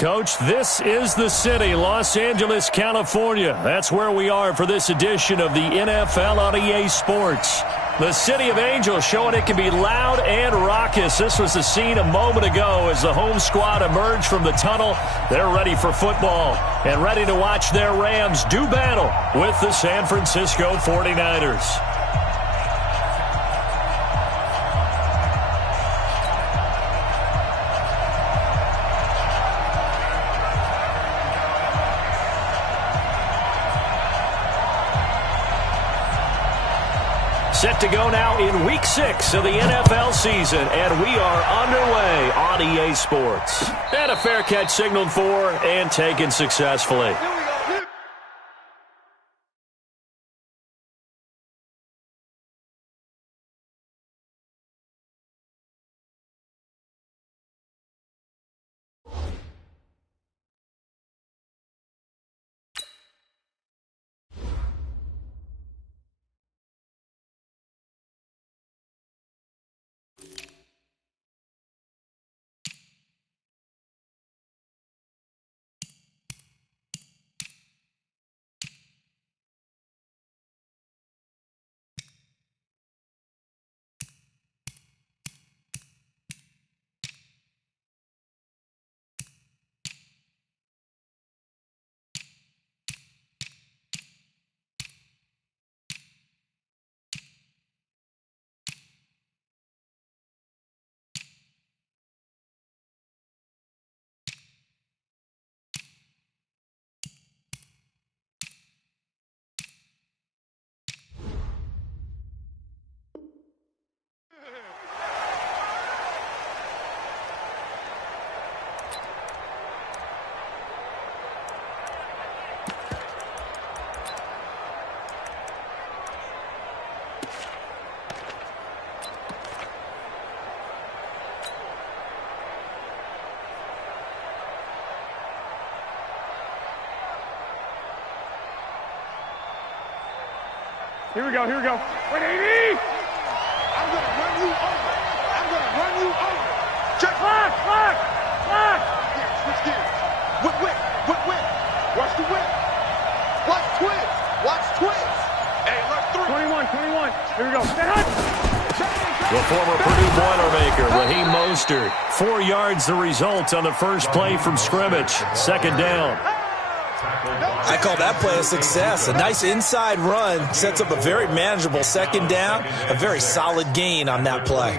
Coach, this is the city, Los Angeles, California. That's where we are for this edition of the NFL on EA Sports. The City of Angels showing it can be loud and raucous. This was the scene a moment ago as the home squad emerged from the tunnel. They're ready for football and ready to watch their Rams do battle with the San Francisco 49ers. Set to go now in Week 6 of the NFL season, and we are underway on EA Sports. And a fair catch signaled for and taken successfully. Here we go, here we go. Wait, AD! I'm going to run you over. I'm going to run you over. Check. Flag. Here, switch gears. Whip. Watch the whip. Watch twist. Hey, left through. 21. Here we go. The former Purdue Boilermaker, Raheem Mostert. 4 yards the result on the first play from scrimmage. Second down. I call that play a success. A nice inside run sets up a very manageable second down, a very solid gain on that play.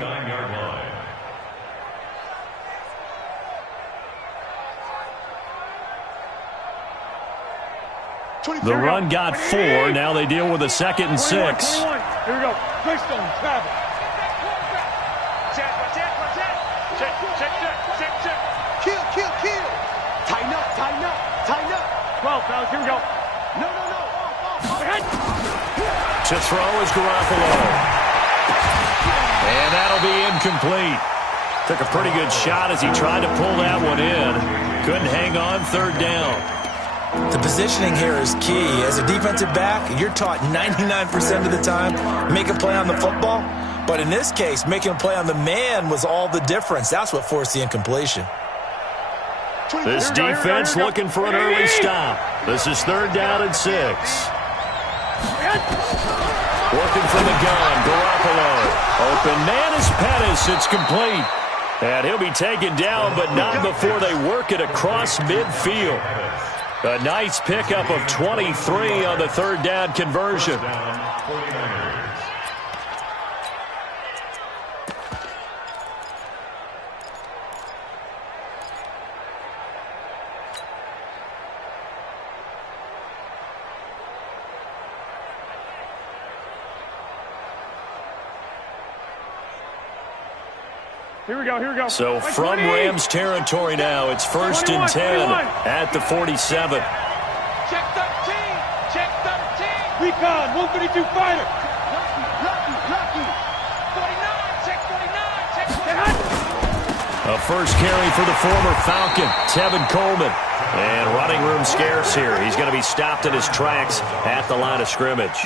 The run got 4. Now they deal with a 2nd and 6. 21. Here we go. Greystone, travel. Check. Kill. Tighten up. 12, fellas, here we go. No. To throw is Garoppolo. And that'll be incomplete. Took a pretty good shot as he tried to pull that one in. Couldn't hang on, third down. The positioning here is key. As a defensive back, you're taught 99% of the time, make a play on the football. But in this case, making a play on the man was all the difference. That's what forced the incompletion. This defense looking for an early stop. This is 3rd down and 6. Working from the gun, Garoppolo. Open man is Pettis. It's complete. And he'll be taken down, but not before they work it across midfield. A nice pickup of 23 on the 3rd down conversion. Here we go. So from Rams territory now, it's 1st and 10 at the 47. Check 13. Recon, 132 fighter. Lucky. 49, check 49. A first carry for the former Falcon, Tevin Coleman. And running room scarce here. He's going to be stopped in his tracks at the line of scrimmage.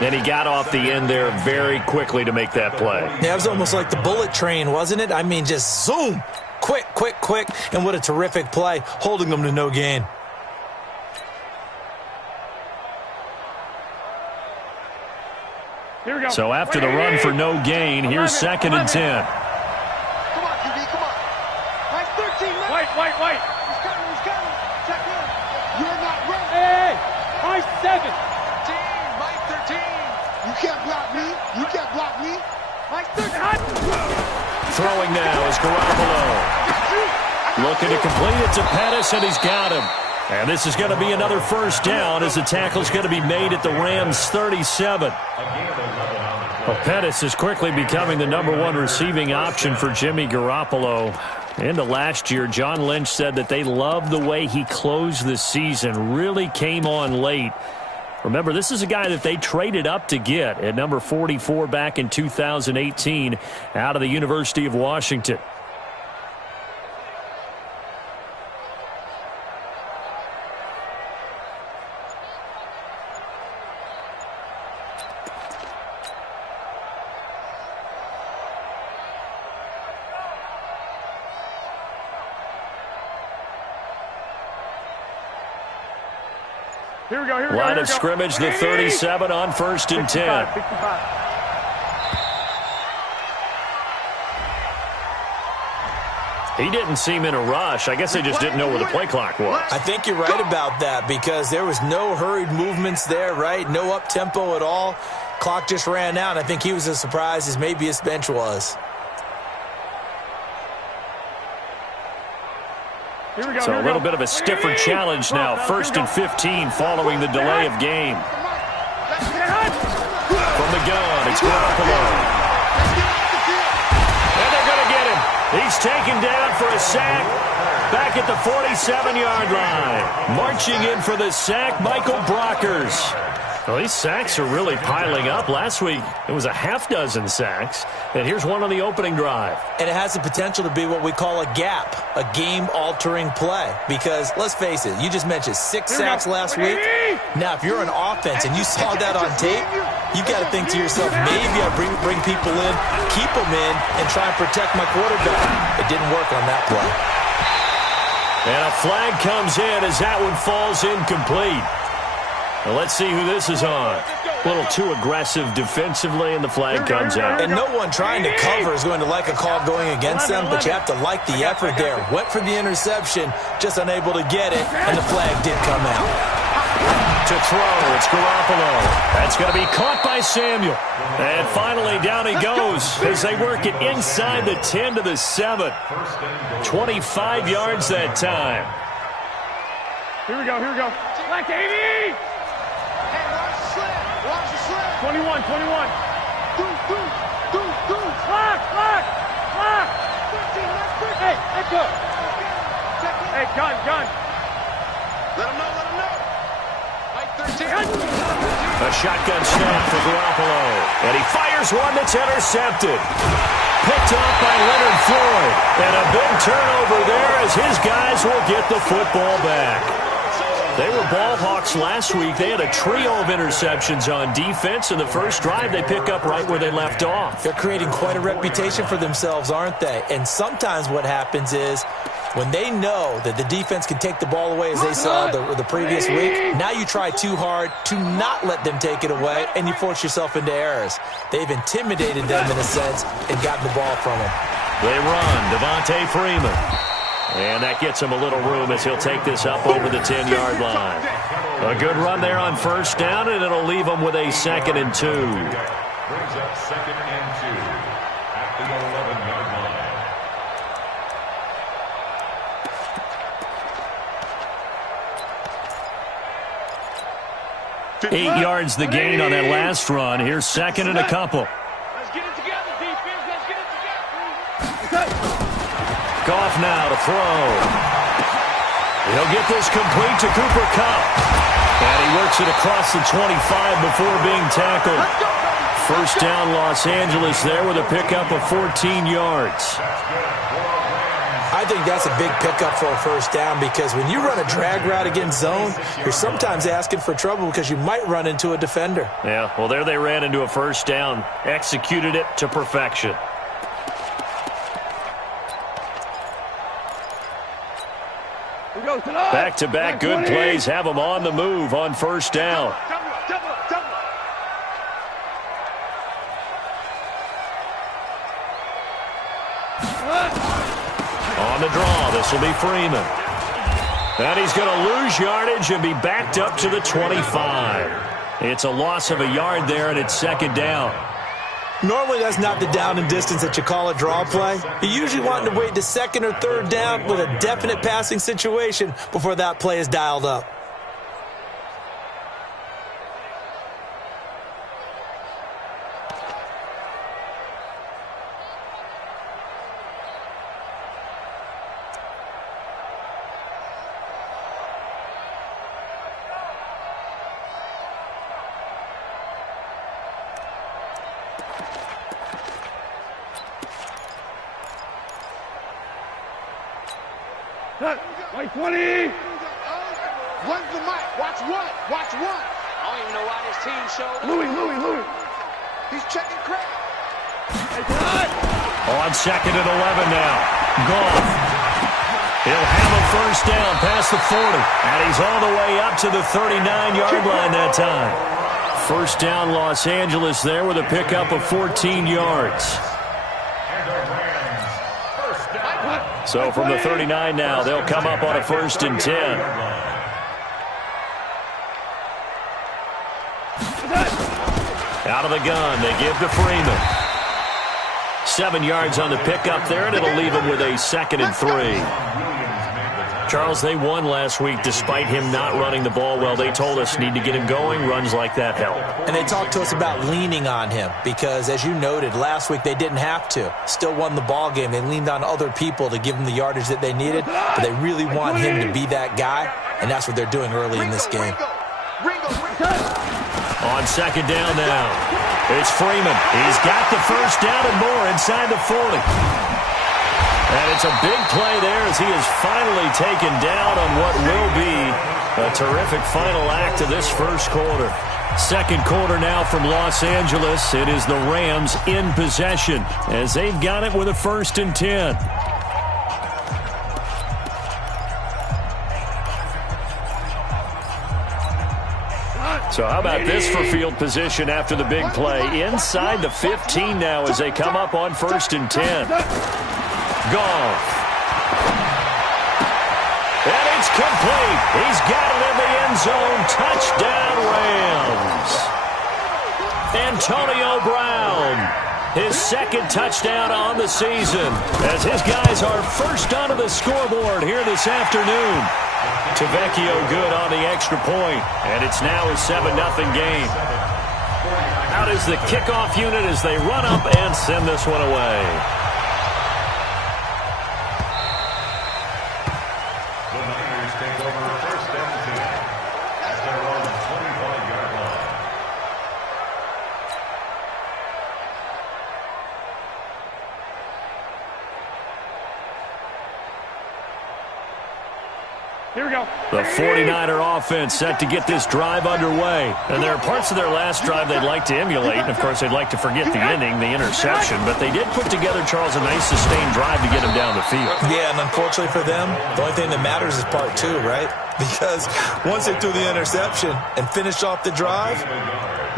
And he got off the end there very quickly to make that play. Yeah, it was almost like the bullet train, wasn't it? I mean, just zoom. Quick, and what a terrific play, holding them to no gain. Here we go. So after the run for no gain, here's 2nd and 10. Come on, QB, come on. Nice 13, man. Wait. He's coming. Check in. You're not ready. Hey, nice 7. 13, Mike 13. You can't block me. Mike 13. Throwing now is Garoppolo. Looking to complete it to Pettis, and he's got him. And this is going to be another first down as the tackle's going to be made at the Rams' 37. Well, Pettis is quickly becoming the #1 receiving option for Jimmy Garoppolo. Into last year, John Lynch said that they loved the way he closed the season, really came on late. Remember, this is a guy that they traded up to get at number 44 back in 2018 out of the University of Washington. Here we go. Line of scrimmage, the 37 on 1st and 10. 55. He didn't seem in a rush. I guess they just didn't know where the play clock was. I think you're right about that because there was no hurried movements there, right? No up-tempo at all. Clock just ran out. I think he was as surprised as maybe his bench was. So a little bit of a stiffer challenge now. 1st and 15 following the delay of game. From the gun, it's Garoppolo. And they're going to get him. He's taken down for a sack. Back at the 47-yard line. Marching in for the sack, Michael Brockers. Well, these sacks are really piling up. Last week, it was a half-dozen sacks. And here's one on the opening drive. And it has the potential to be what we call a gap, a game-altering play. Because, let's face it, you just mentioned 6 sacks last week. Now, if you're an offense and you saw that on tape, you've got to think to yourself, maybe I bring people in, keep them in, and try and protect my quarterback. It didn't work on that play. And a flag comes in as that one falls incomplete. Now let's see who this is on. A little too aggressive defensively, and the flag comes out. And no one trying to cover is going to like a call going against them, but you have to like the effort there. Went for the interception, just unable to get it, and the flag did come out. To throw, it's Garoppolo. That's going to be caught by Samuel. And finally, down he goes as they work it inside the 10 to the 7. 25 yards that time. Here we go. Black 80! Watch the slip. 21. Do. Block. 13, Hey, let's go. Hey, gun. Let him know. Mike 13. A shotgun snap for Garoppolo. And he fires one that's intercepted. Picked off by Leonard Floyd. And a big turnover there as his guys will get the football back. They were ball hawks last week. They had a trio of interceptions on defense. In the first drive, they pick up right where they left off. They're creating quite a reputation for themselves, aren't they? And sometimes what happens is when they know that the defense can take the ball away, as they saw the previous week, now you try too hard to not let them take it away, and you force yourself into errors. They've intimidated them in a sense and gotten the ball from them. They run. Devontae Freeman. And that gets him a little room as he'll take this up over the 10-yard line. A good run there on first down, and it'll leave him with a 2nd and 2. Brings up 2nd and 2 at the 11-yard line. 8 yards the gain on that last run. Here's 2nd and a couple. Let's get it together, defense. Let's get it together. Goff now to throw. He'll get this complete to Cooper Kupp. And he works it across the 25 before being tackled. First down, Los Angeles there with a pickup of 14 yards. I think that's a big pickup for a first down because when you run a drag route against zone, you're sometimes asking for trouble because you might run into a defender. Yeah, well, there they ran into a first down. Executed it to perfection. Back-to-back good plays have them on the move on first down. On the draw, this will be Freeman. And he's going to lose yardage and be backed up to the 25. It's a loss of a yard there, and it's second down. Normally, that's not the down and distance that you call a draw play. You usually want to wait to second or third down with a definite passing situation before that play is dialed up. White 20! When's the mic? Watch one. Watch one. I don't even know why this team showed. Louis. He's checking crack. On second and 11 now. Goff. He'll have a first down past the 40. And he's all the way up to the 39-yard line that time. First down Los Angeles there with a pickup of 14 yards. So from the 39 now, they'll come up on a first and 10. Out of the gun, they give to Freeman. 7 yards on the pickup there, and it'll leave him with a second and 3. Charles, they won last week despite him not running the ball well. They told us need to get him going. Runs like that help. And they talked to us about leaning on him because, as you noted, last week they didn't have to. Still won the ball game. They leaned on other people to give them the yardage that they needed, but they really want him to be that guy, and that's what they're doing early in this game. On second down now, it's Freeman. He's got the first down and more inside the 40. And it's a big play there as he is finally taken down on what will be a terrific final act of this first quarter. Second quarter now from Los Angeles. It is the Rams in possession as they've got it with a first and 10. So how about this for field position after the big play? Inside the 15 now as they come up on first and 10. Goff. And it's complete. He's got it in the end zone. Touchdown, Rams. Antonio Brown, his second touchdown on the season as his guys are first onto the scoreboard here this afternoon. Tavecchio good on the extra point, and it's now a 7-0 game. Out is the kickoff unit as they run up and send this one away. Here we go. The 49er offense set to get this drive underway. And there are parts of their last drive they'd like to emulate. And, of course, they'd like to forget the inning, the interception. But they did put together, Charles, a nice sustained drive to get him down the field. Yeah, and unfortunately for them, the only thing that matters is part 2, right? Because once they threw the interception and finished off the drive,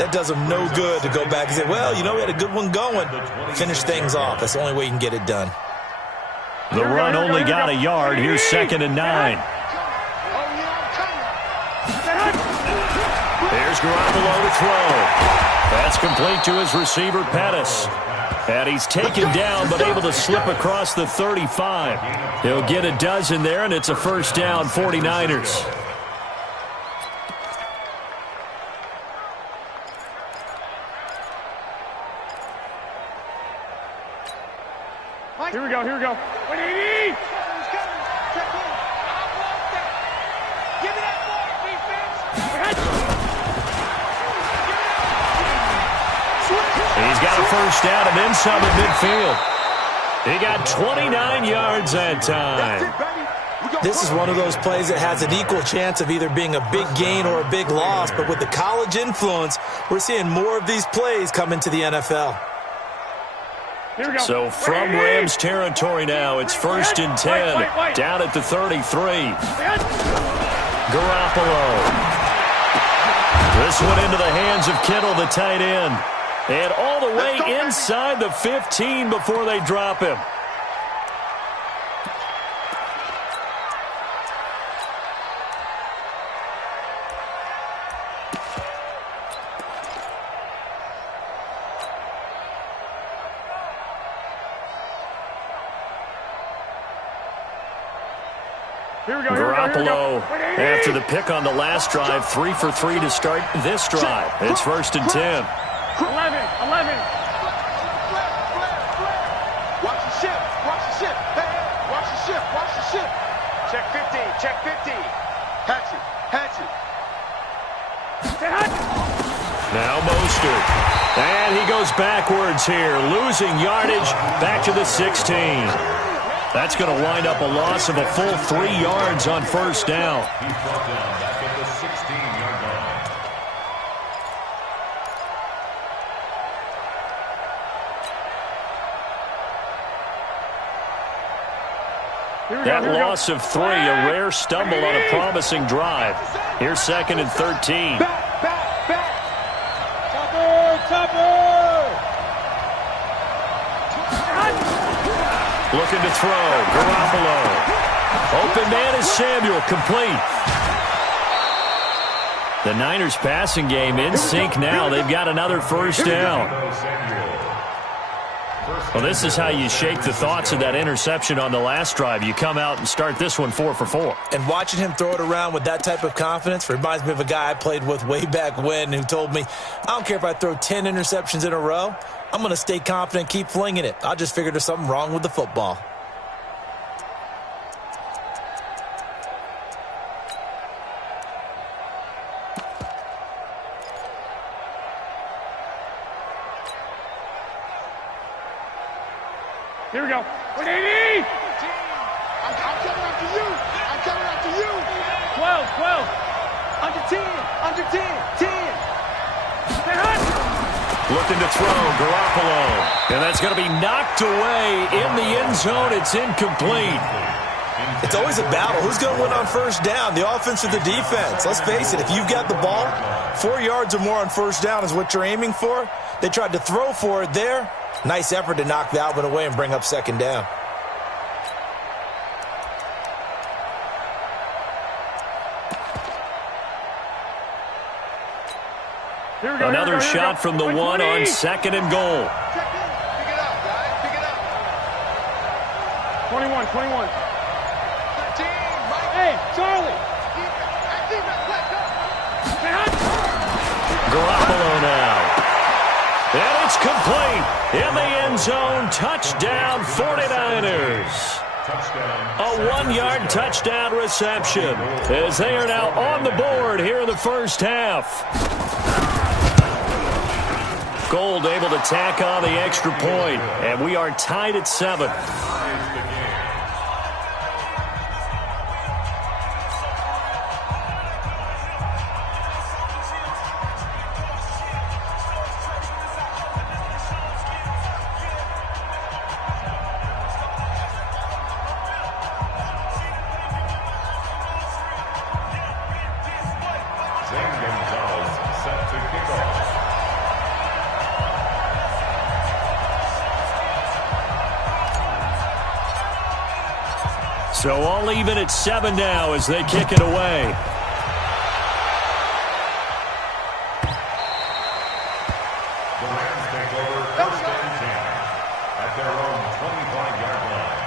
that does them no good to go back and say, well, you know, we had a good one going. Finish things off. That's the only way you can get it done. The run only got a yard. Here's second and 9. Here's Garoppolo to throw. That's complete to his receiver, Pettis. And he's taken down but able to slip across the 35. He'll get a dozen there, and it's a first down, 49ers. Here we go. 180! He's got a first down and then some at midfield. He got 29 yards that time. This is one of those plays that has an equal chance of either being a big gain or a big loss, but with the college influence, we're seeing more of these plays come into the NFL. Here we go. So from Rams territory now, it's 1st and 10, down at the 33. Garoppolo. This one into the hands of Kittle, the tight end. And all the way inside the 15 before they drop him. Garoppolo, after the pick on the last drive, 3 for 3 to start this drive. It's 1st and 10. 11. Watch the ship. Watch the ship. Hey, watch the ship. Watch the ship. Check 50. Check 50. Hatch it. Now Mostert. And he goes backwards here, losing yardage back to the 16. That's going to wind up a loss of a full 3 yards on 1st down. He's brought down back at the 16-yard line. That loss of 3, a rare stumble on a promising drive. Here's 2nd and 13. Back. Looking to throw. Garoppolo. Open man is Samuel. Complete. The Niners passing game in sync now. They've got another 1st down. Well, this is how you shake the thoughts of that interception on the last drive. You come out and start this one 4 for 4. And watching him throw it around with that type of confidence reminds me of a guy I played with way back when who told me, I don't care if I throw 10 interceptions in a row. I'm going to stay confident and keep flinging it. I just figured there's something wrong with the football. Here we go. 180. I'm coming after you. 12. Under 10. 10. Looking to throw. Garoppolo. And that's going to be knocked away in the end zone. It's incomplete. It's always a battle. Who's going to win on 1st down, the offense or the defense? Let's face it, if you've got the ball, 4 yards or more on 1st down is what you're aiming for. They tried to throw for it there. Nice effort to knock that one away and bring up 2nd down. Another shot from the 1 on 2nd and goal. Pick it up, guys. Pick it up. 21. 13. Hey, Charlie. Garoppolo now. And it's complete. In the end zone. Touchdown 49ers. A 1-yard touchdown reception as they are now on the board here in the 1st half. Gold able to tack on the extra point, and we are tied at 7. So all even at 7 now as they kick it away. The Rams take over 1st and 10 at their own 25-yard line.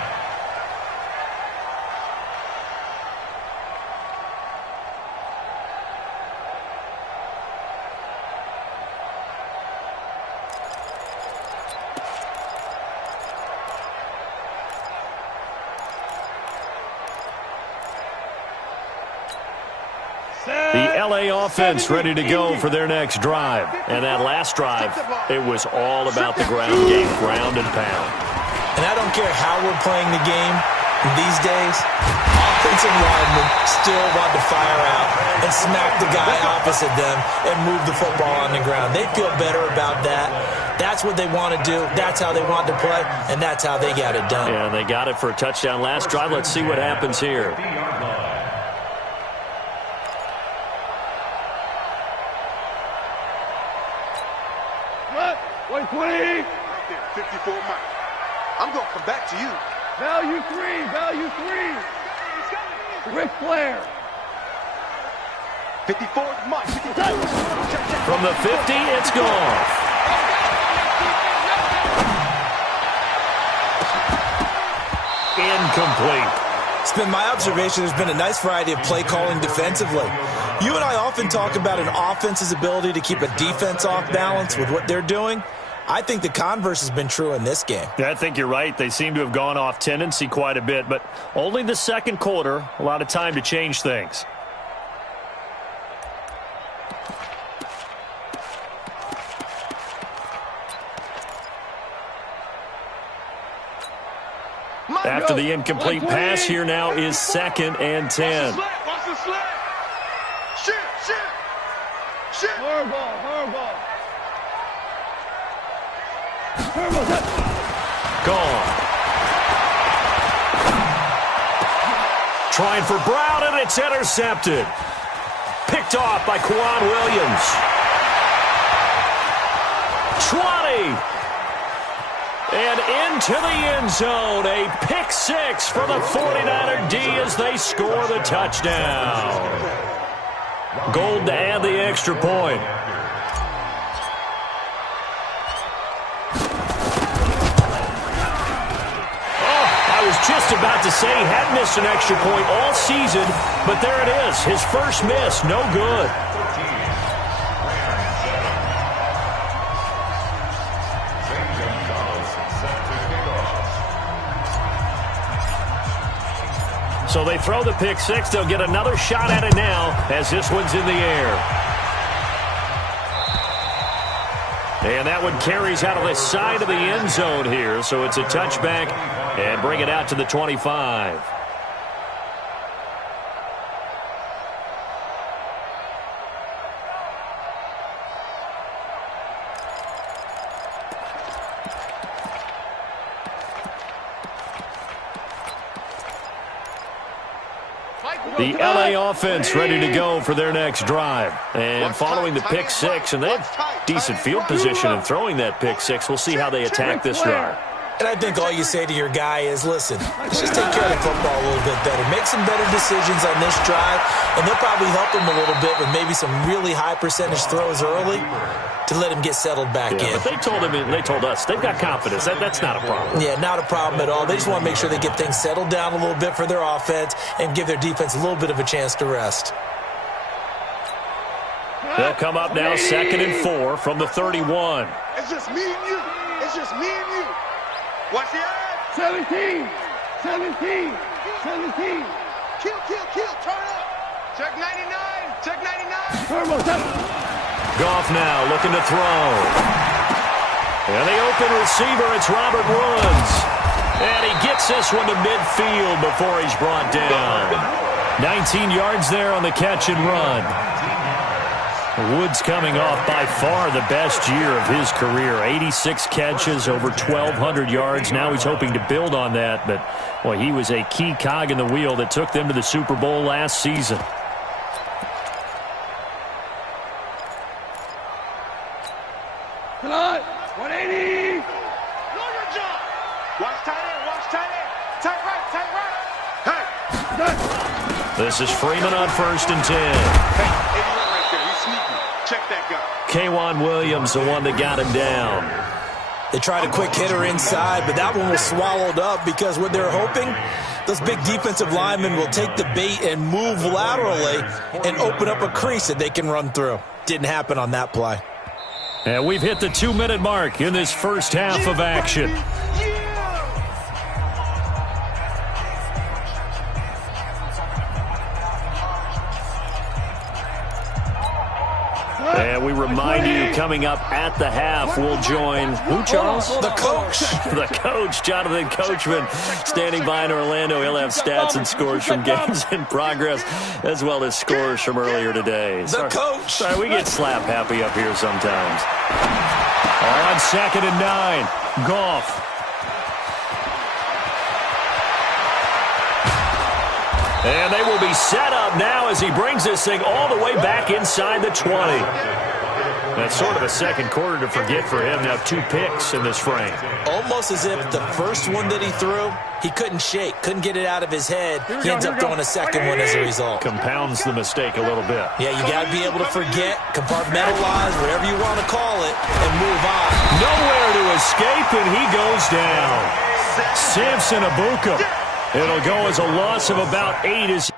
The L.A. offense ready to go for their next drive. And that last drive, it was all about the ground game, ground and pound. And I don't care how we're playing the game, These days, offensive linemen still want to fire out and smack the guy opposite them and move the football on the ground. They feel better about that. That's what they want to do. That's how they want to play, and that's how they got it done. Yeah, they got it for a touchdown last drive. Let's see what happens here. What? 120. 54 miles. I'm going to come back to you. Value 3. Value 3. Ric Flair. 54 Mike. From the 50, it's gone. Incomplete. It's been my observation there's been a nice variety of play calling defensively. You and I often talk about an offense's ability to keep a defense off balance with what they're doing. I think the converse has been true in this game. Yeah, I think you're right. They seem to have gone off tendency quite a bit, but only the second quarter, a lot of time to change things. After the incomplete pass, here now is 2nd and 10. Watch the slant. Shit. Horrible. Gone. Trying for Brown, and it's intercepted. Picked off by Quavo Williams. 20. And into the end zone. A pick 6 for the 49er D as they score the touchdown. Gold to add the extra point. Just about to say he hadn't missed an extra point all season, but there it is. His first miss, no good. So they throw the pick 6. They'll get another shot at it now as this one's in the air. And that one carries out of the side of the end zone here, so it's a touchback. And bring it out to the 25. The LA offense ready to go for their next drive. And following the pick 6, and they have decent field position in throwing that pick 6. We'll see how they attack this drive. And I think all you say to your guy is, listen, let's just take care of the football a little bit better. Make some better decisions on this drive, and they'll probably help him a little bit with maybe some really high percentage throws early to let him get settled back in. But they told us they've got confidence. That's not a problem. Yeah, not a problem at all. They just want to make sure they get things settled down a little bit for their offense and give their defense a little bit of a chance to rest. They'll come up now 2nd and 4 from the 31. It's just me and you. It's just me and you. Watch the eyes. 17. Kill. Turn up. Check 99. Check 99. Turbo. Goff now looking to throw. And the open receiver, it's Robert Woods. And he gets this one to midfield before he's brought down. 19 yards there on the catch and run. Woods coming off by far the best year of his career. 86 catches, over 1,200 yards. Now he's hoping to build on that, but well, he was a key cog in the wheel that took them to the Super Bowl last season. Come on. 180. Watch tight end. Tight right. Hey. This is Freeman on 1st and 10. Hey, 81 right there. He's sneaky. Check that guy. Quavo Williams, the one that got him down. They tried a quick hitter inside, but that one was swallowed up because what they're hoping, those big defensive linemen will take the bait and move laterally and open up a crease that they can run through. Didn't happen on that play. And we've hit the 2-minute mark in this first half of action. And we remind you, coming up at the half, we'll join who, Charles? The coach. The coach, Jonathan Coachman, standing by in Orlando. He'll have stats and scores from games in progress, as well as scores from earlier today. The coach. Sorry, we get slap happy up here sometimes. On 2nd and 9, Goff. And they will be set up now as he brings this thing all the way back inside the 20. That's sort of a second quarter to forget for him. Now 2 picks in this frame. Almost as if the first one that he threw, he couldn't shake, couldn't get it out of his head. He ends up throwing a second one as a result. Compounds the mistake a little bit. Yeah, you got to be able to forget, compartmentalize, whatever you want to call it, and move on. Nowhere to escape, and he goes down. Samson Abuka. It'll go as a loss of about 8 as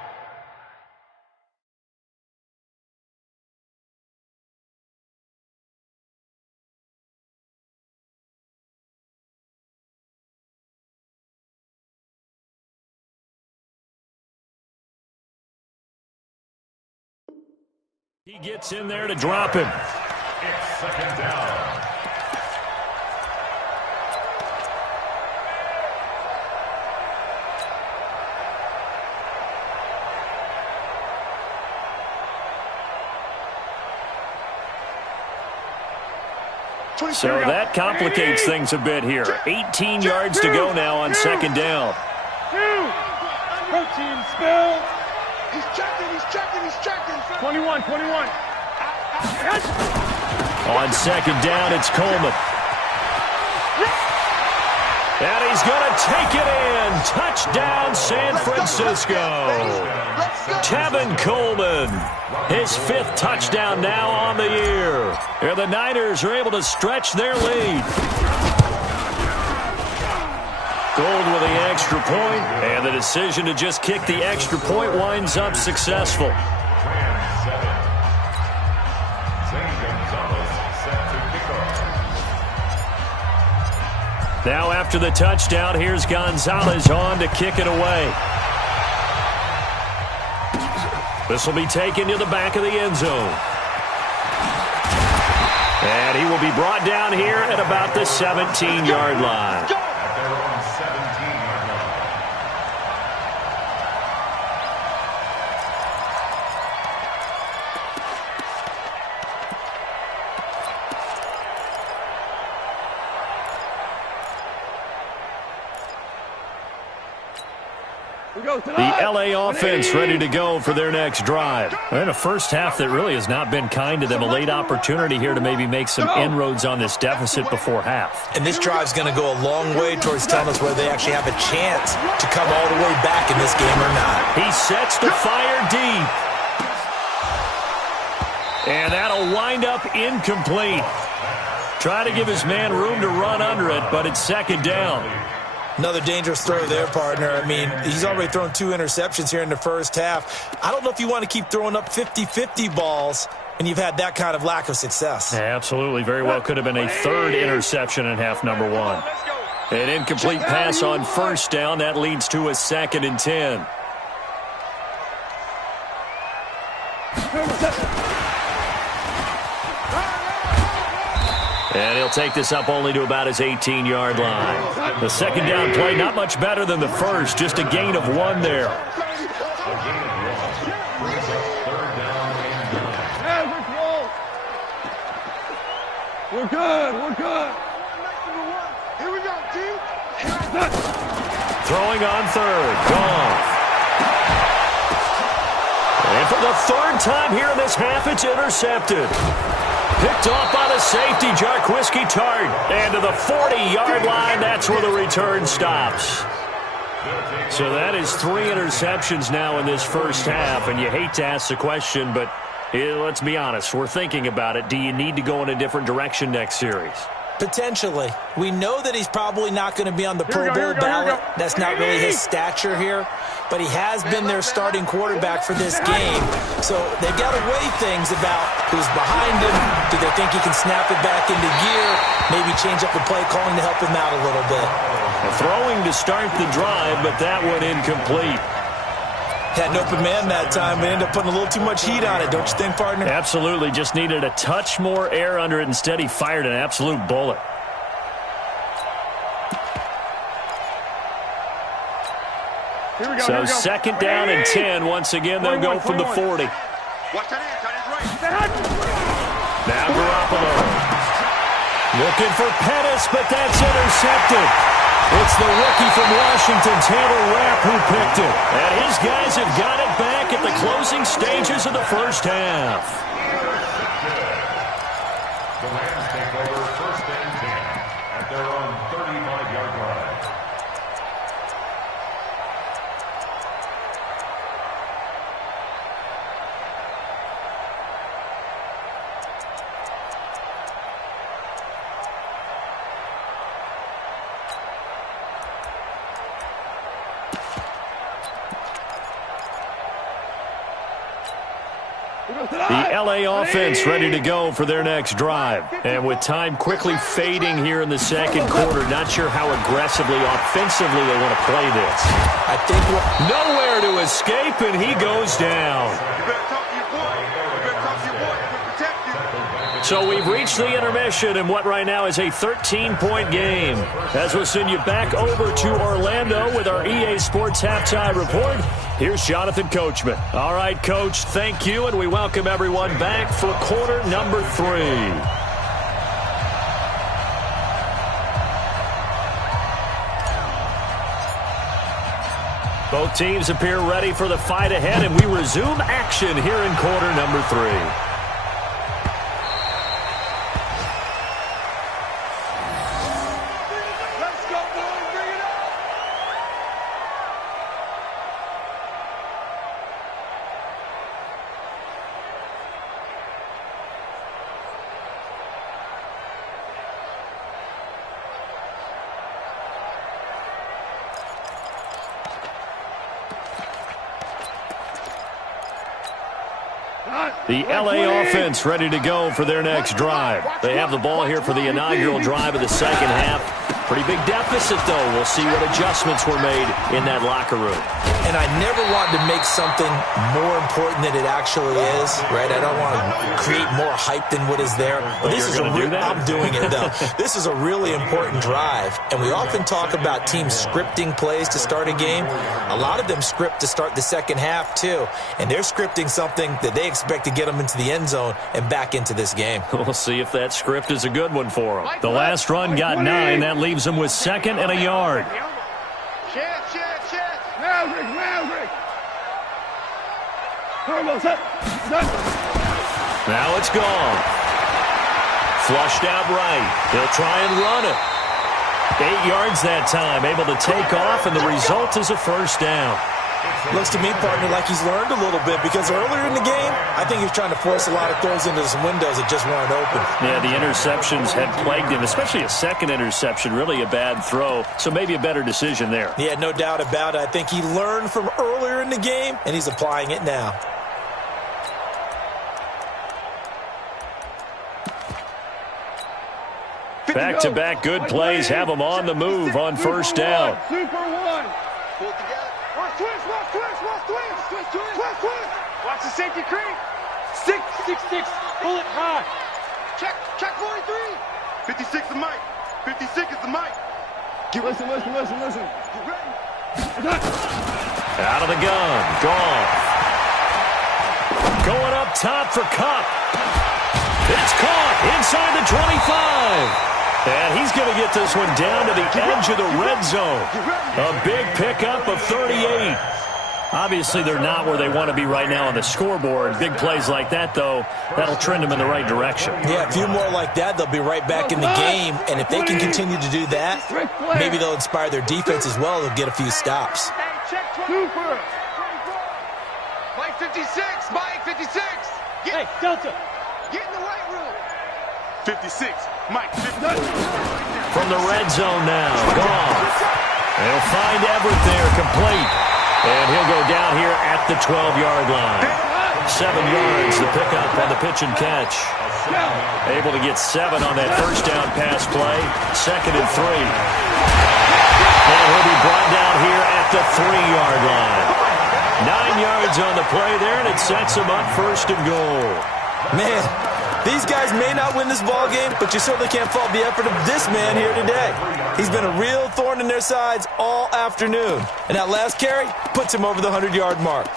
he gets in there to drop him. It's 2nd down. So that complicates things a bit here. 18 yards to go now on 2nd down. Protein spill. He's checking, he's checking, he's checking. 21. On 2nd down, it's Coleman. And he's going to take it in. Touchdown, San Francisco. Tevin Coleman, his 5th touchdown now on the year. And the Niners are able to stretch their lead. Gold with the extra point, and the decision to just kick the extra point winds up successful. Now after the touchdown, here's Gonzalez on to kick it away. This will be taken to the back of the end zone. And he will be brought down here at about the 17-yard line. The LA offense ready to go for their next drive. And a first half that really has not been kind to them. A late opportunity here to maybe make some inroads on this deficit before half. And this drive's going to go a long way towards telling us whether they actually have a chance to come all the way back in this game or not. He sets to fire deep. And that'll wind up incomplete. Try to give his man room to run under it, but it's 2nd down. Another dangerous throw there, partner. I mean, he's already thrown 2 interceptions here in the first half. I don't know if you want to keep throwing up 50-50 balls and you've had that kind of lack of success. Yeah, absolutely. Very well could have been a 3rd interception in half number 1. An incomplete pass on 1st down. That leads to a 2nd and 10. And he'll take this up only to about his 18-yard line. The 2nd down play, not much better than the first, just a gain of 1 there. We're good. Here we go, team. Throwing on 3rd. Gone. And for the 3rd time here in this half, it's intercepted. Picked off by the safety, Jarquiski Tart. And to the 40-yard line, that's where the return stops. So that is 3 interceptions now in this first half. And you hate to ask the question, but let's be honest. We're thinking about it. Do you need to go in a different direction next series? Potentially. We know that he's probably not going to be on the Pro Bowl ballot. That's not really his stature here. But he has been their starting quarterback for this game. So they've got to weigh things about who's behind him. Do they think he can snap it back into gear? Maybe change up the play calling to help him out a little bit. Throwing to start the drive, but that one incomplete. Had an open man that time, but ended up putting a little too much heat on it, don't you think, partner? Absolutely. Just needed a touch more air under it. Instead, he fired an absolute bullet. Here we go. So second down and 10. Once again, they'll go from the 40. Watch that hand, right. Now Garoppolo. Looking for Pettis, but that's intercepted. It's the rookie from Washington, Taylor Rapp, who picked it. And his guys have got it back at the closing stages of the first half. The Rams take over first and 10 at their own 35-yard line. The LA offense ready to go for their next drive. And with time quickly fading here in the second quarter, not sure how aggressively, offensively they want to play this. I think nowhere to escape, and he goes down. You better talk to your boy. You better talk to your boy. He's going to protect you. So we've reached the intermission in what right now is a 13-point game. As we'll send you back over to Orlando with our EA Sports Halftime Report, here's Jonathan Coachman. All right, Coach, thank you, and we welcome everyone back for quarter number 3. Both teams appear ready for the fight ahead, and we resume action here in quarter number 3. The LA offense ready to go for their next drive. They have the ball here for the inaugural drive of the second half. Pretty big deficit, though. We'll see what adjustments were made in that locker room. And I never want to make something more important than it actually is, right? I don't want to create more hype than what is there. But this is I'm doing it, though. This is a really important drive. And we often talk about teams scripting plays to start a game. A lot of them script to start the second half, too. And they're scripting something that they expect to get them into the end zone and back into this game. We'll see if that script is a good one for them. The last run got 9. That leaves them with second and a yard. Maverick. Now it's gone. Flushed out right. He'll try and run it. 8 yards that time, able to take off, and the result is a first down. Looks to me, partner, like he's learned a little bit, because earlier in the game, I think he was trying to force a lot of throws into some windows that just weren't open. Yeah, the interceptions had plagued him, especially a second interception, really a bad throw, so maybe a better decision there. Yeah, no doubt about it. I think he learned from earlier in the game, and he's applying it now. Back-to-back good plays have him on the move on first down. Super one. Pull it together. Watch the safety creep. 6. Pull it high. Check 43. 56 is Mike. 56 is the Mike. Listen. Get ready. Out of the gun. Gone. Going up top for Cup. It's caught inside the 25. And he's going to get this one down to the edge of the red zone. A big pickup of 38. Obviously, they're not where they want to be right now on the scoreboard. Big plays like that, though, that'll trend them in the right direction. Yeah, a few more like that, they'll be right back in the game. And if they can continue to do that, maybe they'll inspire their defense as well. They'll get a few stops. Check 24. Mike 56. Mike 56. Hey, Delta. Get in the weight room. 56. Mike. 56. From the red zone now. Gone. They'll find Everett there, complete. And he'll go down here at the 12-yard line. 7 yards, the pickup on the pitch and catch. Able to get 7 on that first down pass play. 2nd and 3. And he'll be brought down here at the 3-yard line. 9 yards on the play there, and it sets them up 1st and goal. Man, these guys may not win this ball game, but you certainly can't fault the effort of this man here today. He's been a real thorn in their sides all afternoon. And that last carry puts him over the 100-yard mark.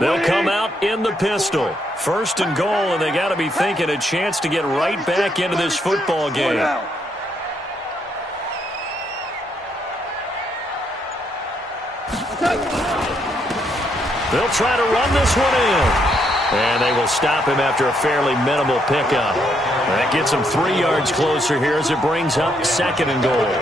They'll come out in the pistol. 1st and goal, and they got to be thinking a chance to get right back into this football game. They'll try to run this one in. And they will stop him after a fairly minimal pickup. That gets him 3 yards closer here as it brings up 2nd and goal.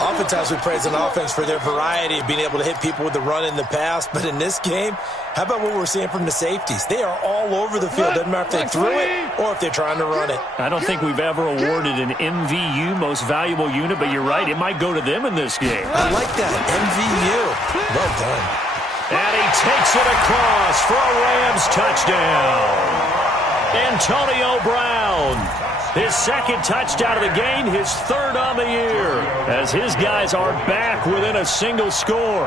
Oftentimes we praise an offense for their variety of being able to hit people with the run in the pass. But in this game, how about what we're seeing from the safeties? They are all over the field. Doesn't matter if they threw it or if they're trying to run it. I don't think we've ever awarded an MVU, most valuable unit, but you're right, it might go to them in this game. I like that, MVU. Well done. And he takes it across for a Rams touchdown. Antonio Brown, his 2nd touchdown of the game, his 3rd on the year, as his guys are back within a single score.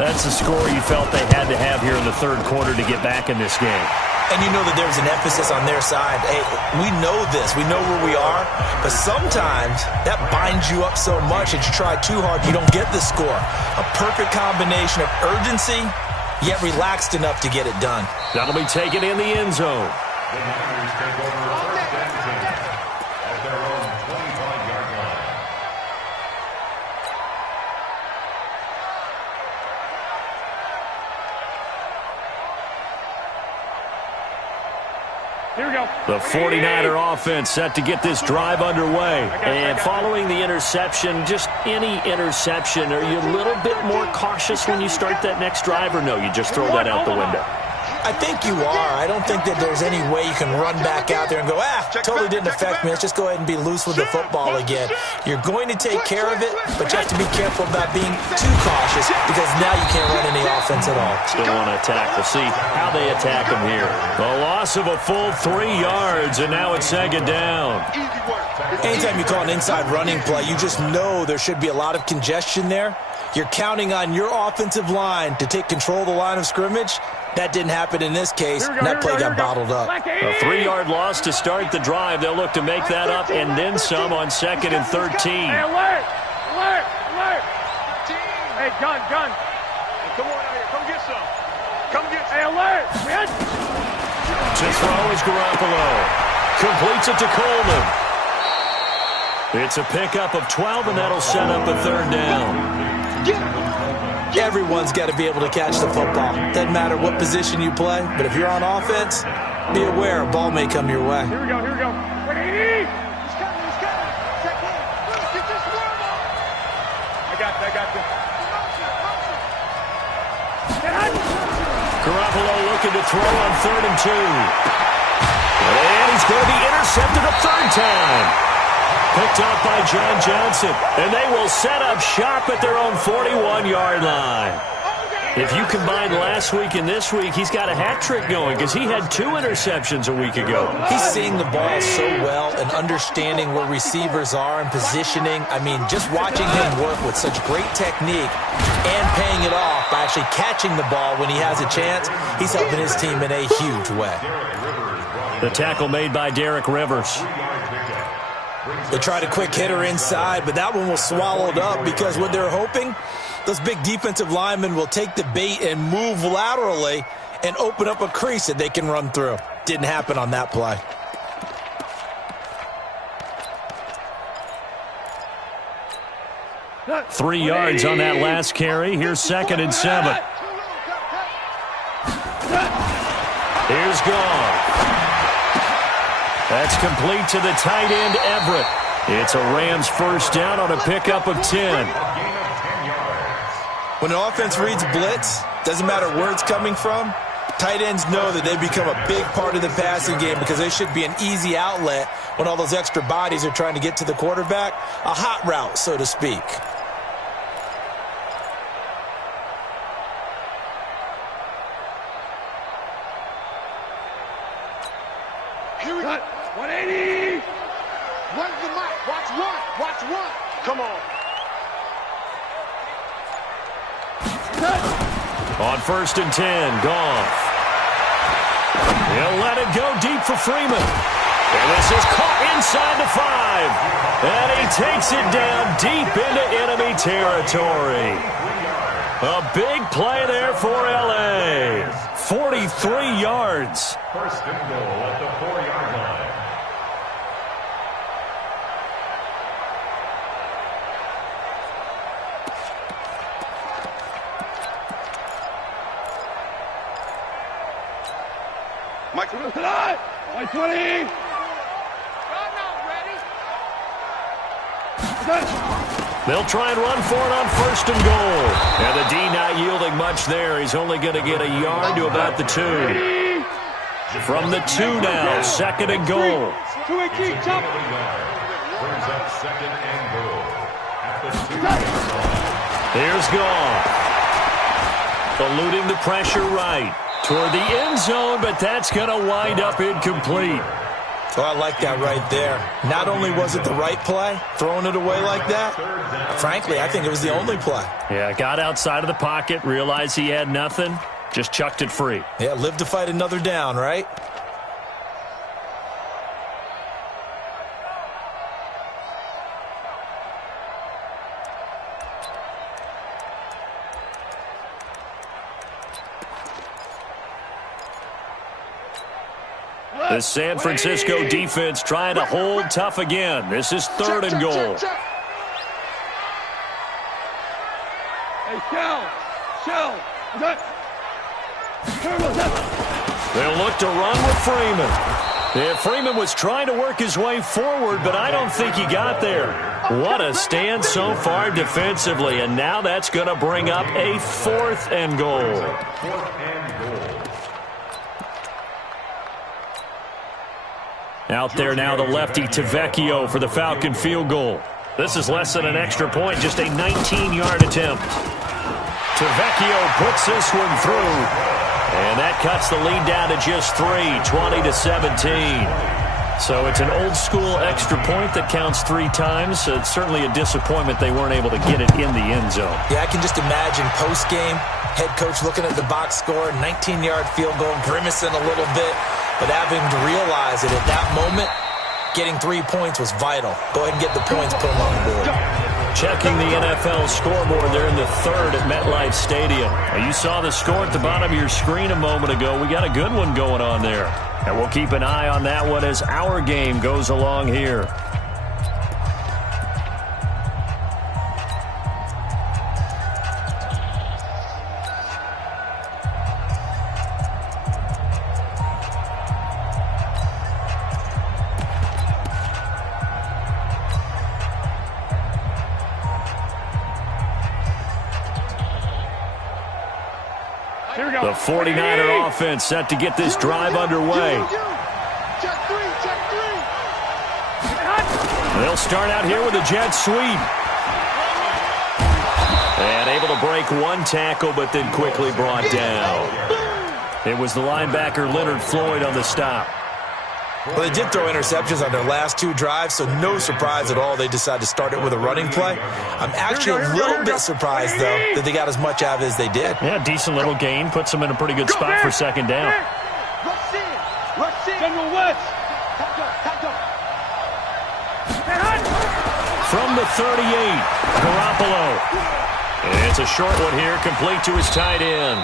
That's the score you felt they had to have here in the 3rd quarter to get back in this game. And you know that there's an emphasis on their side. Hey, we know this. We know where we are. But sometimes that binds you up so much that you try too hard, you don't get the score. A perfect combination of urgency, yet relaxed enough to get it done. That'll be taken in the end zone. The Niners take over 1st and 10 at their own 25-yard line. Here we go. The 49er offense set to get this drive underway. And following the interception, just any interception, are you a little bit more cautious when you start that next drive, or no, you just throw that out the window? I think you are. I don't think that there's any way you can run back out there and go, totally didn't affect me. Let's just go ahead and be loose with the football again. You're going to take care of it, but you have to be careful about being too cautious because now you can't run any offense at all. Still want to attack. We'll see how they attack him here. The loss of a full 3 yards, and now it's 2nd down. Anytime you call an inside running play, you just know there should be a lot of congestion there. You're counting on your offensive line to take control of the line of scrimmage. That didn't happen in this case, and that play got bottled up. A 3-yard loss to start the drive. They'll look to make that up and then some on 2nd and 13. Hey, alert! Alert! Alert! Hey, gun! Hey, come on out here. Come get some. Come get some. Hey, alert! To throw is Garoppolo. Completes it to Coleman. It's a pickup of 12, and that'll set up a 3rd down. Everyone's got to be able to catch the football. Doesn't matter what position you play, but if you're on offense, be aware a ball may come your way. Here we go. He's coming. Check in. Get this worm on. I got this. Garoppolo looking to throw on 3rd and 2. And he's going to be intercepted a 3rd time. Picked up by John Johnson. And they will set up shop at their own 41-yard line. If you combine last week and this week, he's got a hat trick going because he had 2 interceptions a week ago. He's seeing the ball so well and understanding where receivers are and positioning. I mean, just watching him work with such great technique and paying it off by actually catching the ball when he has a chance, he's helping his team in a huge way. The tackle made by Derek Rivers. They tried a quick hitter inside, but that one was swallowed up because what they're hoping, those big defensive linemen will take the bait and move laterally and open up a crease that they can run through. Didn't happen on that play. Three yards on that last carry. Here's 2nd and 7. Here's Gone. That's complete to the tight end, Everett. It's a Rams 1st down on a pickup of 10. When an offense reads blitz, doesn't matter where it's coming from, tight ends know that they become a big part of the passing game because they should be an easy outlet when all those extra bodies are trying to get to the quarterback. A hot route, so to speak. Here we go. 180. Run the mic. Watch one. Watch one. Come on. On 1st and 10, Goff. He'll let it go deep for Freeman. And this is caught inside the 5. And he takes it down deep into enemy territory. A big play there for L.A. 43 yards. First and goal at the 4-yard line. Michael. 120. They'll try and run for it on 1st and goal. And the D not yielding much there. He's only going to get a yard to about the 2. From the 2 now, 2nd and goal. Brings up 2nd and goal at the 2. Here's Goff. Eluding the pressure right. Toward the end zone, but that's going to wind up incomplete. Oh, I like that right there. Not only was it the right play, throwing it away like that, frankly, I think it was the only play. Yeah, got outside of the pocket, realized he had nothing, just chucked it free. Yeah, live to fight another down, right? The San Francisco defense trying to hold tough again. This is 3rd and goal. Hey, Shell. They'll look to run with Freeman. Yeah, Freeman was trying to work his way forward, but I don't think he got there. What a stand so far defensively, and now that's going to bring up a 4th and goal. 4th and goal. Out there now, the lefty Tavecchio for the Falcon field goal. This is less than an extra point, just a 19-yard attempt. Tavecchio puts this one through, and that cuts the lead down to just 3, 20-17. So it's an old-school extra point that counts 3 times. So it's certainly a disappointment they weren't able to get it in the end zone. Yeah, I can just imagine post-game, head coach looking at the box score, 19-yard field goal, grimacing a little bit, but having to realize that at that moment, getting 3 points was vital. Go ahead and get the points, put them on the board. Checking the NFL scoreboard there in the 3rd at MetLife Stadium. Now, you saw the score at the bottom of your screen a moment ago. We got a good one going on there. And we'll keep an eye on that one as our game goes along here. The 49er offense set to get this drive underway. They'll start out here with a jet sweep. And able to break one tackle, but then quickly brought down. It was the linebacker Leonard Floyd on the stop. Well, they did throw interceptions on their last 2 drives, so no surprise at all they decided to start it with a running play. I'm actually a little bit surprised, though, that they got as much out of it as they did. Yeah, decent little gain. Puts them in a pretty good spot for 2nd down. General West. From the 38, Garoppolo. And it's a short one here, complete to his tight end.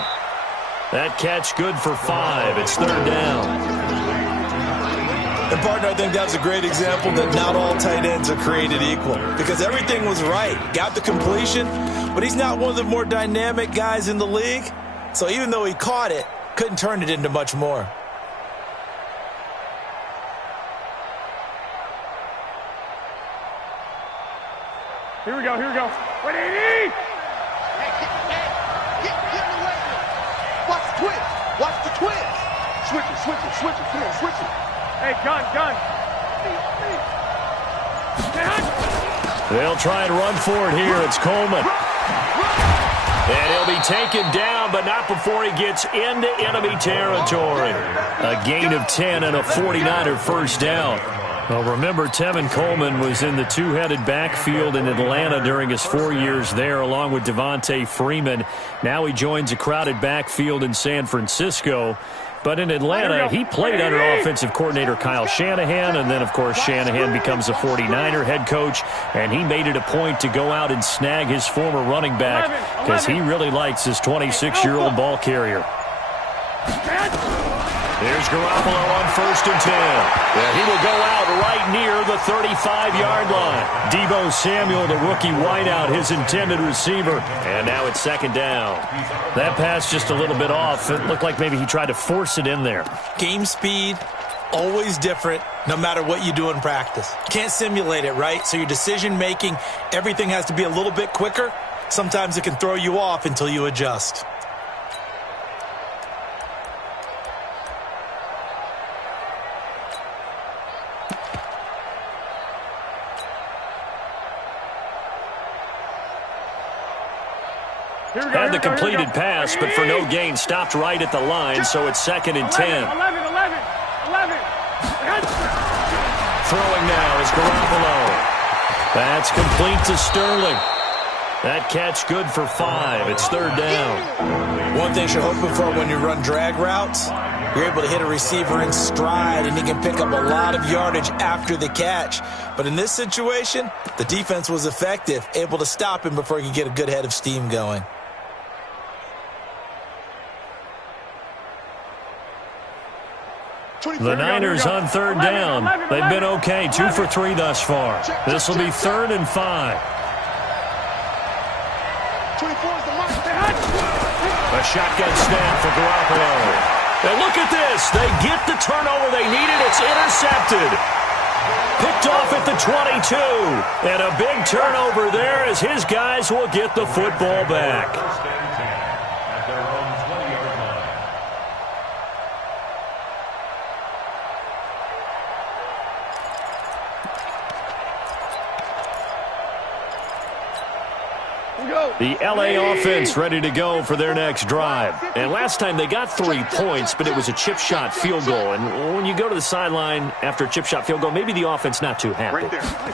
That catch good for 5. It's 3rd down. And, partner, I think that's a great example that not all tight ends are created equal because everything was right. Got the completion, but he's not one of the more dynamic guys in the league. So even though he caught it, couldn't turn it into much more. Here we go. 180. Get in the way. Watch the twist. Watch the twist. Switch it. Come on, switch it. Hey, gun. They'll try and run for it here. It's Coleman. And he'll be taken down, but not before he gets into enemy territory. A gain of 10 and a 49er first down. Well, remember, Tevin Coleman was in the two-headed backfield in Atlanta during his 4 years there, along with Devontae Freeman. Now he joins a crowded backfield in San Francisco. But in Atlanta, he played under offensive coordinator Kyle Shanahan, and then, of course, Shanahan becomes a 49er head coach, and he made it a point to go out and snag his former running back because he really likes his 26-year-old ball carrier. There's Garoppolo on 1st and 10. And he will go out right near the 35-yard line. Deebo Samuel, the rookie wideout, his intended receiver. And now it's 2nd down. That pass just a little bit off. It looked like maybe he tried to force it in there. Game speed, always different, no matter what you do in practice. Can't simulate it, right? So your decision-making, everything has to be a little bit quicker. Sometimes it can throw you off until you adjust. Had the completed pass, but for no gain, stopped right at the line, so it's 2nd and 10. 11. Throwing now is Garoppolo. That's complete to Sterling. That catch good for 5. It's 3rd down. One thing you're hoping for when you run drag routes, you're able to hit a receiver in stride, and he can pick up a lot of yardage after the catch. But in this situation, the defense was effective, able to stop him before he could get a good head of steam going. The Niners on 3rd down. They've been okay, 2 for 3 thus far. This will be 3rd and 5. A shotgun snap for Garoppolo. And look at this. They get the turnover they needed. It's intercepted. Picked off at the 22. And a big turnover there as his guys will get the football back. At their own 20-yard line. The L.A. offense ready to go for their next drive. And last time they got 3 points, but it was a chip shot field goal. And when you go to the sideline after a chip shot field goal, maybe the offense not too happy.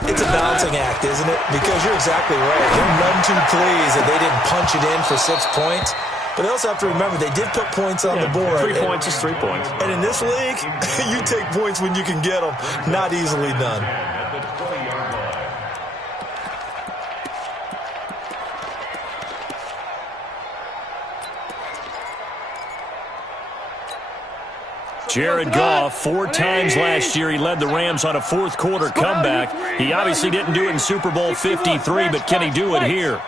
It's a balancing act, isn't it? Because you're exactly right. They're none too pleased that they didn't punch it in for 6 points. But they also have to remember they did put points on the board. 3 points is 3 points. And in this league, you take points when you can get them. Not easily done. At the 20-yard line. Jared Goff, 4 times last year he led the Rams on a fourth-quarter comeback. He obviously didn't do it in Super Bowl 53, but can he do it here?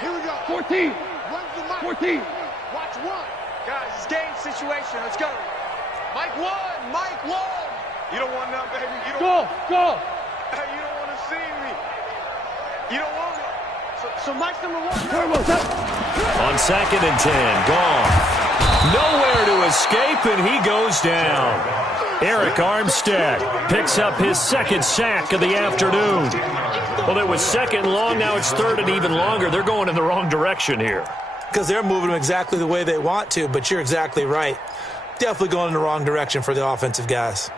Here we go. 14. Run the Mike. 14. Watch 1. Guys, it's game situation. Let's go. Mike 1. You don't want none, baby. You don't. Go. Hey, you don't want to see me. You don't want me. So Mike's number 1. On 2nd and 10, Goff. Nowhere to escape, and he goes down. Eric Armstead picks up his 2nd sack of the afternoon. Well, it was 2nd and long. Now it's 3rd and even longer. They're going in the wrong direction here. Because they're moving them exactly the way they want to, but you're exactly right. Definitely going in the wrong direction for the offensive guys.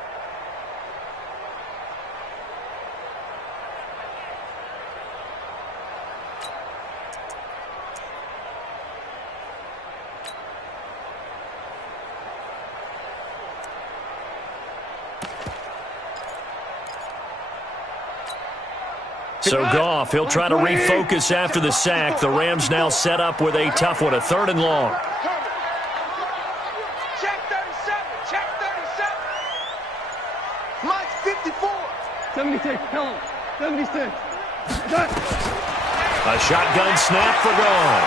So Goff, he'll try to refocus after the sack. The Rams now set up with a tough one, a 3rd and long. Check 37. Check 37. Mike's 54. 76. Tell him. 76. A shotgun snap for Goff.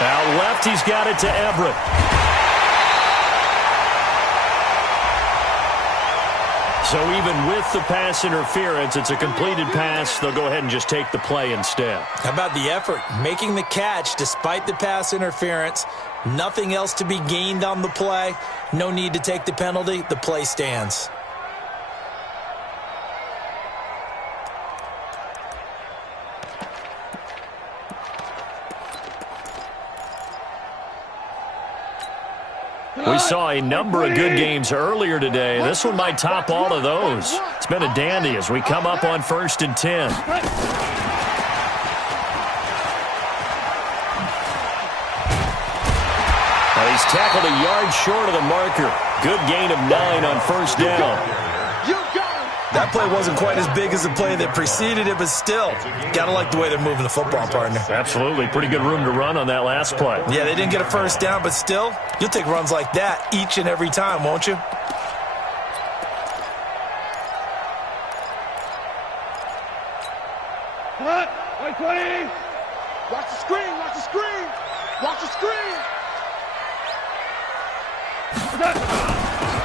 Out left, he's got it to Everett. So even with the pass interference, it's a completed pass. They'll go ahead and just take the play instead. How about the effort? Making the catch despite the pass interference. Nothing else to be gained on the play. No need to take the penalty. The play stands. We saw a number of good games earlier today. This one might top all of those. It's been a dandy as we come up on 1st and 10. He's tackled a yard short of the marker. Good gain of 9 on 1st down. That play wasn't quite as big as the play that preceded it, but still, got to like the way they're moving the football, partner. Absolutely. Pretty good room to run on that last play. Yeah, they didn't get a 1st down, but still, you'll take runs like that each and every time, won't you? Wait, 20. Watch the screen, watch the screen. Watch the screen.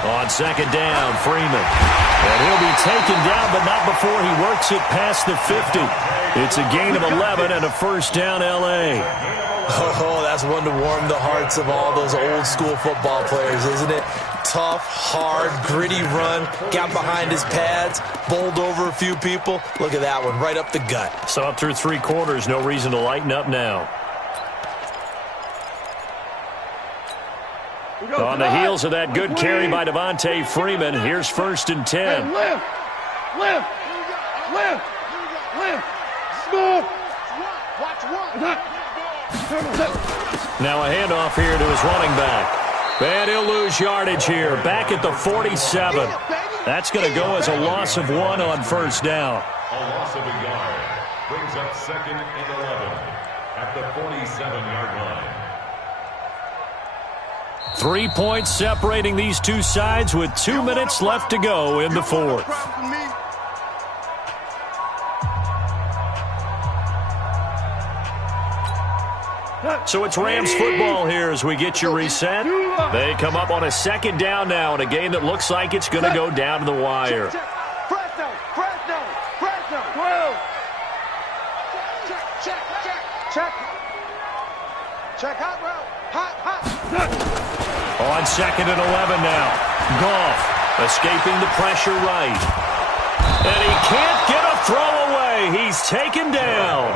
On 2nd down, Freeman. And he'll be taken down, but not before he works it past the 50. It's a gain of 11 and a 1st down, L.A. Oh, that's one to warm the hearts of all those old-school football players, isn't it? Tough, hard, gritty run, got behind his pads, bowled over a few people. Look at that one, right up the gut. So up through 3 quarters, no reason to lighten up now. On the heels of that good carry by Devontae Freeman, here's 1st and 10. Lift. Smooth. Watch one. Now a handoff here to his running back. And he'll lose yardage here, back at the 47. That's going to go as a loss of 1 on 1st down. A loss of a yard brings up 2nd and 11 at the 47-yard line. 3 points separating these two sides with 2 minutes left to go in the 4th. So it's Rams football here as we get you reset. They come up on a 2nd down now in a game that looks like it's going to go down to the wire. Fresno. 12. Check hot route. Hot. On 2nd and 11 now. Goff escaping the pressure right. And he can't get a throw away. He's taken down.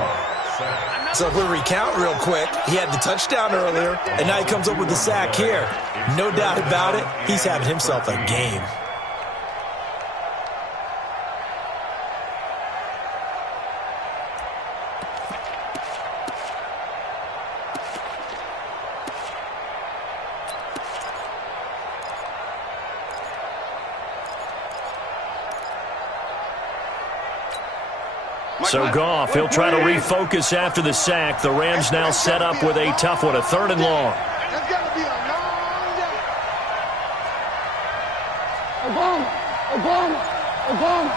So if we recount real quick, he had the touchdown earlier, and now he comes up with the sack here. No doubt about it, he's having himself a game. So Goff, he'll try to refocus after the sack. The Rams now set up with a tough one, a 3rd and long. It's going to be a long day. Obama.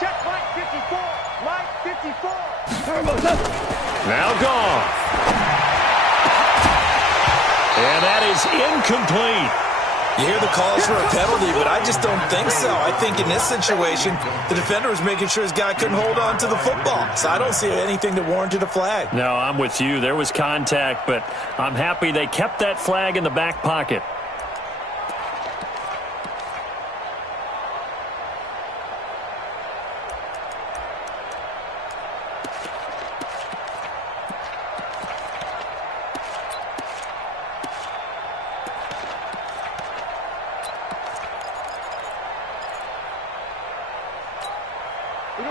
Check Mike 54. Mike 54. Now Goff. And that is incomplete. You hear the calls for a penalty, but I just don't think so. I think in this situation, the defender was making sure his guy couldn't hold on to the football. So I don't see anything that warranted a flag. No, I'm with you. There was contact, but I'm happy they kept that flag in the back pocket.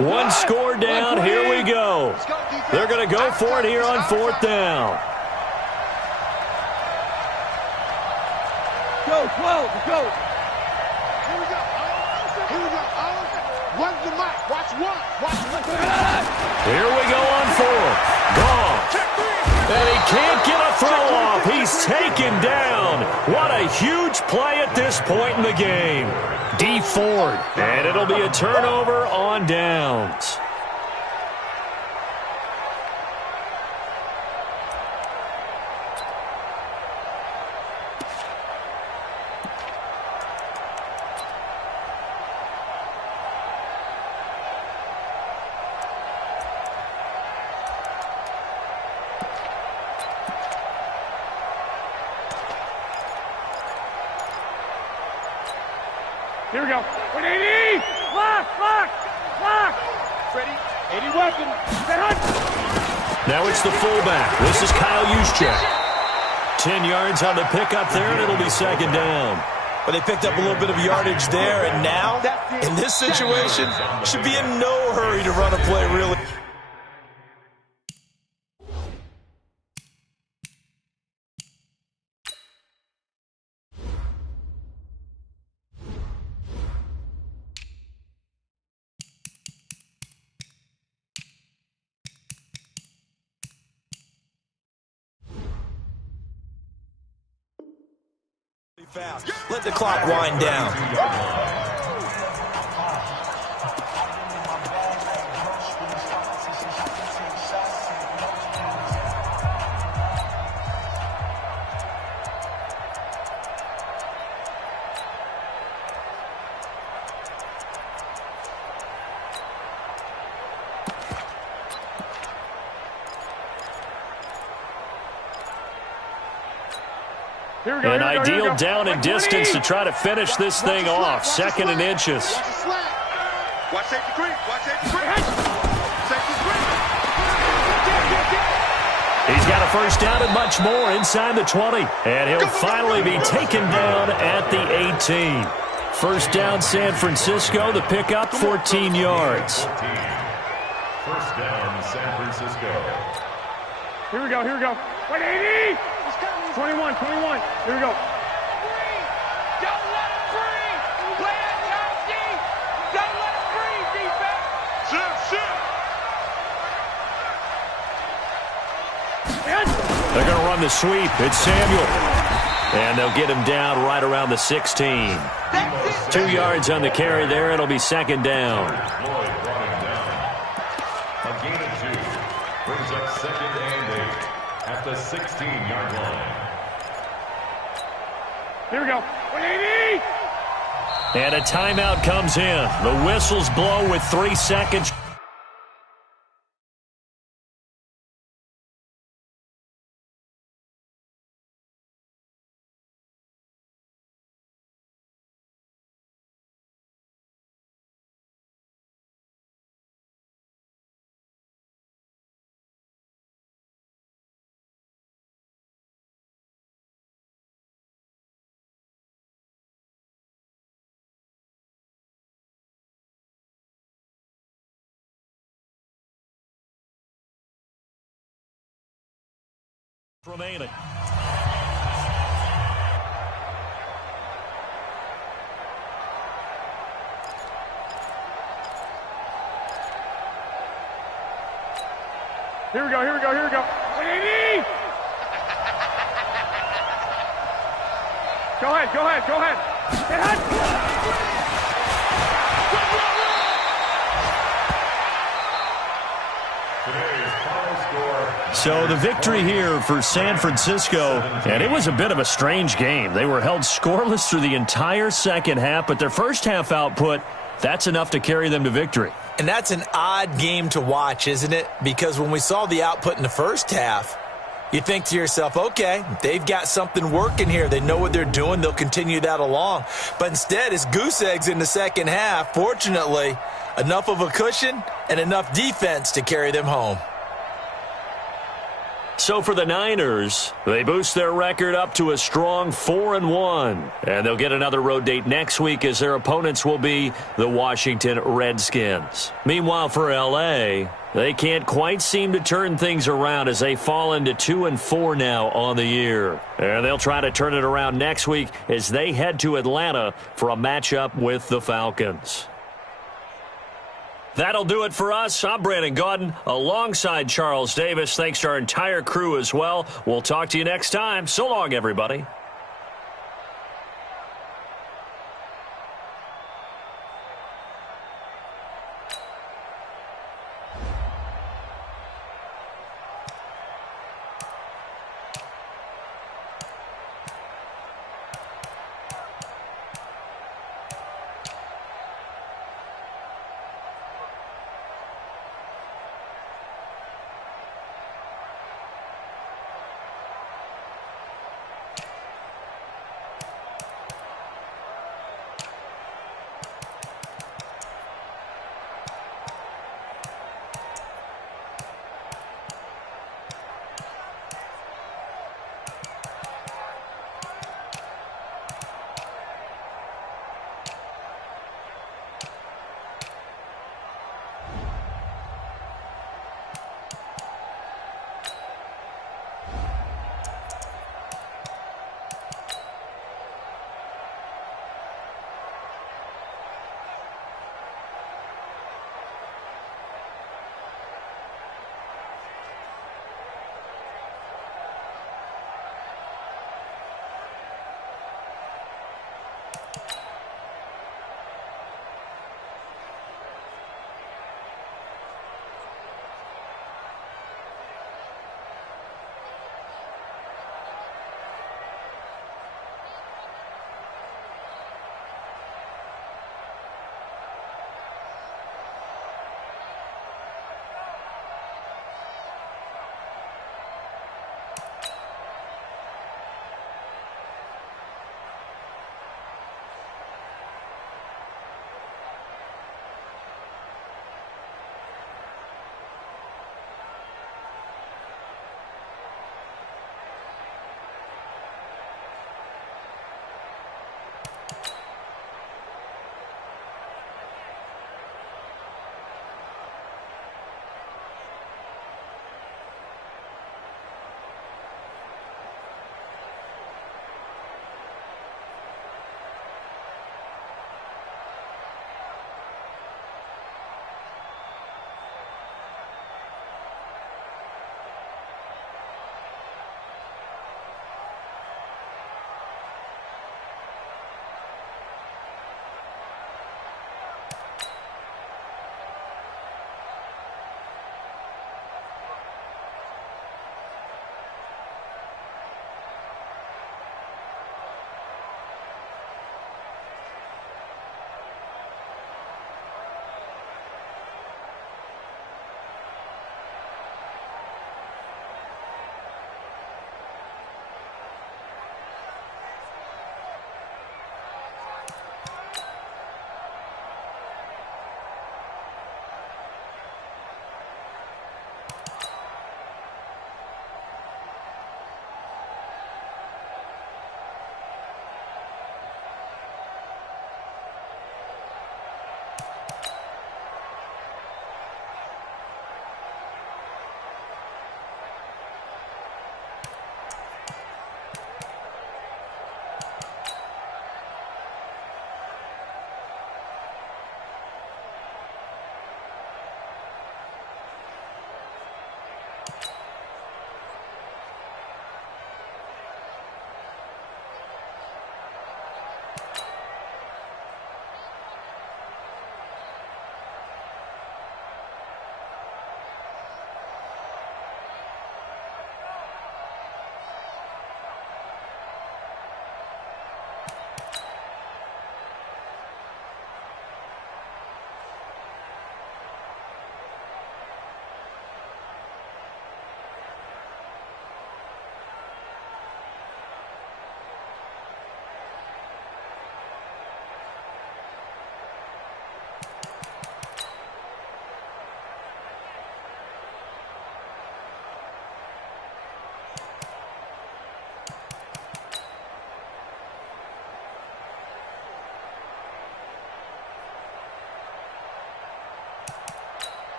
One score down. Here we go. They're going to go for it here on 4th down. Go, 12, go. Here we go. One's the mic. Watch one. Here we go on 4th. Gone. And he can't get a throw off. He's taken down. What a huge play at this point in the game. D Ford. And it'll be a turnover on downs. Here we go. 180. Lock. Ready? 80 weapon. Now it's the fullback. This is Kyle Juszczyk. 10 yards on the pickup there, and it'll be second down. But they picked up a little bit of yardage there, and now, in this situation, should be in no hurry to run a play, really. Fast. Let the clock wind down. An ideal down and distance to try to finish this thing off. Second and inches. Watch safety creep. Watch safety creep. Safety creep. He's got a first down and much more inside the 20. And he'll finally be taken down at the 18. First down, San Francisco. The pickup, 14 yards. First down, San Francisco. Here we go. 180. 21. Here we go. Don't let him breathe. Play that down deep. Don't let him breathe, defense. They're going to run the sweep. It's Samuel. And they'll get him down right around the 16. 2 yards on the carry there. It'll be second down. Floyd brought him down. A gain of 2 brings up second and 8 at the 16-yard line. Here we go. 180. And a timeout comes in. The whistles blow with 3 seconds. Remaining. Here we go. 180. Go ahead. Get hot. So the victory here for San Francisco, and it was a bit of a strange game. They were held scoreless through the entire second half, but their first half output, that's enough to carry them to victory. And that's an odd game to watch, isn't it? Because when we saw the output in the first half, you think to yourself, okay, they've got something working here. They know what they're doing. They'll continue that along. But instead, it's goose eggs in the second half. Fortunately, enough of a cushion and enough defense to carry them home. So for the Niners, they boost their record up to a strong 4-1. And they'll get another road date next week as their opponents will be the Washington Redskins. Meanwhile, for L.A., they can't quite seem to turn things around as they fall into 2-4 now on the year. And they'll try to turn it around next week as they head to Atlanta for a matchup with the Falcons. That'll do it for us. I'm Brandon Gaudin alongside Charles Davis. Thanks to our entire crew as well. We'll talk to you next time. So long, everybody.